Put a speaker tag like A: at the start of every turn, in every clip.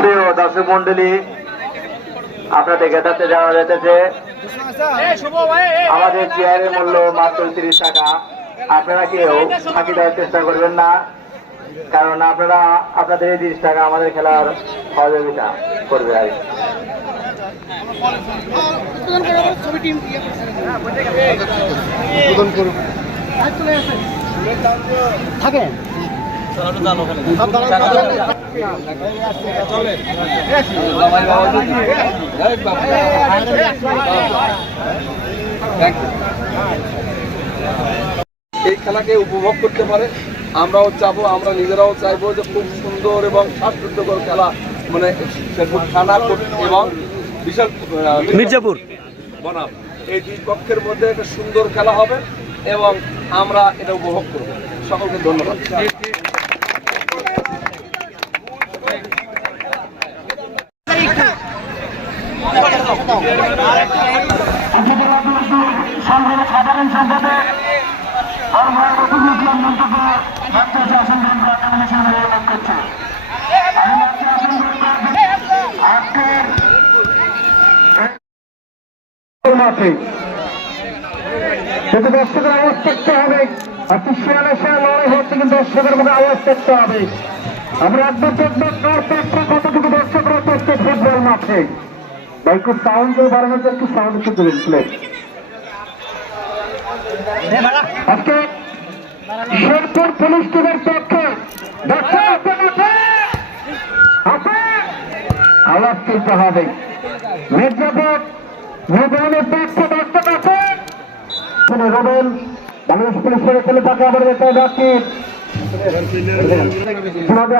A: প্রিয় দর্শক মন্ডলী, আপনাদের গেটাতে জানা যাইতেছে আমাদের চেয়ারের মূল্য মাত্র তিরিশ টাকা। আপনারা কেউ ফাঁকি দেওয়ার চেষ্টা করবেন না। কারণ আপনারা, আপনাদের এই তিরিশ টাকা আমাদের খেলার সহযোগিতা করবে আর।
B: এই খেলাকে উপভোগ করতে পারে আমরাও চাবো আমরা নিজেরাও চাইব যে খুব সুন্দর এবং শ্বাসরুদ্ধকর খেলা মানে শেরপুর থানা এবং বিশাল
C: মির্জাপুর।
B: বনাম। এই দুই পক্ষের মধ্যে একটা সুন্দর খেলা হবে এবং আমরা এটা উপভোগ করব। সকলকে ধন্যবাদ।
A: সাধারণ সম্পাদক মাঠে কিন্তু দর্শকের আওয়াজ করতে হবে আর শিয়ালে সে লড়াই হচ্ছে, কিন্তু দর্শকের মধ্যে আওয়াজ করতে হবে। আমরা পক্ষে কতটুকু দর্শকরা করছে ফুটবল মাঠে ভাই, একটু সাউন্ড বাড়ানোর একটু সাউন্ড একটু প্লিজ আজকে শেরপুর পুলিশ টিমের পক্ষে? আওয়াজ তুলতে হবে। মির্জাপুর রোবেনের পক্ষে দর্শক আছে। রবেন বাংলাদেশ পুলিশের ছেলে তাকে আবার দেখতে তোমাদের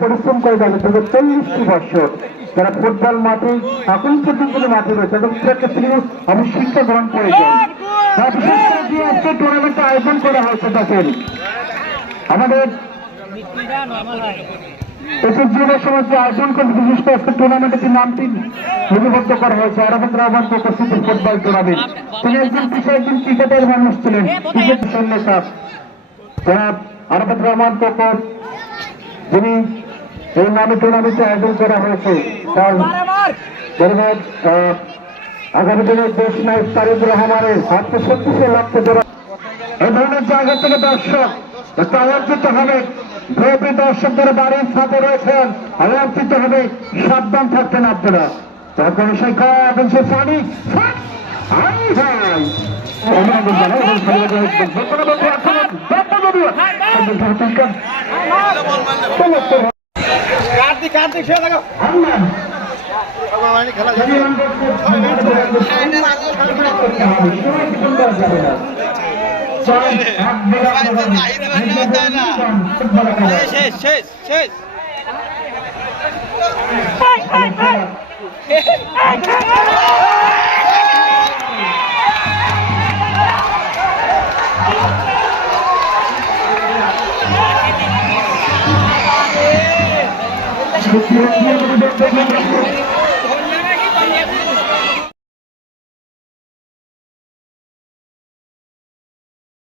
A: পরিশ্রম করে যাবে। তবে চল্লিশটি বছর যারা ফুটবল মাঠে এখন পর্যন্ত মাঠে রয়েছে তিনি আমি শিক্ষা গ্রহণ করেছি টুর্নামেন্ট আয়োজন করা হয়েছে, দেখেন। আমাদের ঐতিহ্যের সময় যে আয়োজন করে বিশেষ করে টুর্নামেন্টের নামটি লিপিবদ্ধ করা হয়েছে, আরাফাত রহমান উপস্থিত ফুটবল টুর্নামেন্ট তিনি একজন পেশা একজন ক্রিকেটের মানুষ ছিলেন ক্রিকেট সন্ন্যাসা জনাব আরাফাত রহমান কোকর যিনি এই নামে টুর্নামেন্টে আয়োজন করা হয়েছে, তার আগামী দিনের দেশ নায়ক তারিকুর রহমানের হাতে লক্ষ্য জোড়া এই ধরনের জায়গা থেকে দর্শক একটু আওয়াজ হবে ব্রেপি দর্শক যারা বাড়ির সাথে রয়েছেন। দিতে হবে সাবধান থাকতেন আপনারা তখন সেই এবং সে পানি হাই হাই। অভিনন্দন জানাই এবং ধন্যবাদ
C: শেষ শেষ শেষ
A: Thank you.